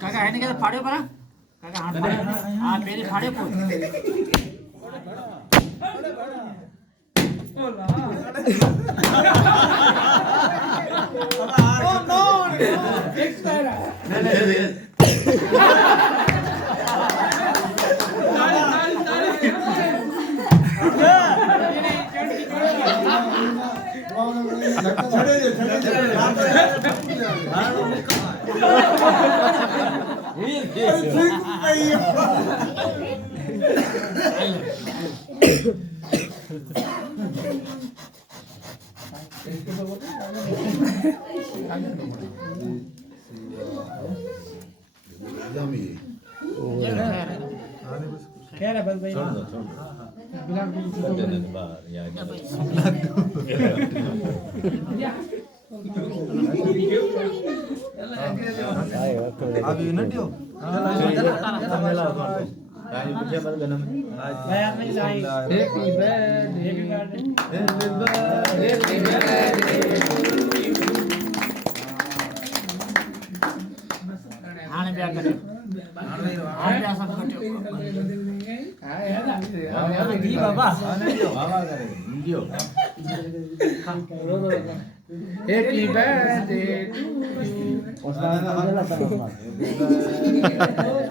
काका है नहीं क्या फाड़े पर काका हाथ हाँ मेरे फाड़े पर क्या है बस भाई अभी नटियो हैप्पी हाँ ब्याह करे हाँ ब्याह सब कटे दी बाबा हैप्पी बर्थडे टू यू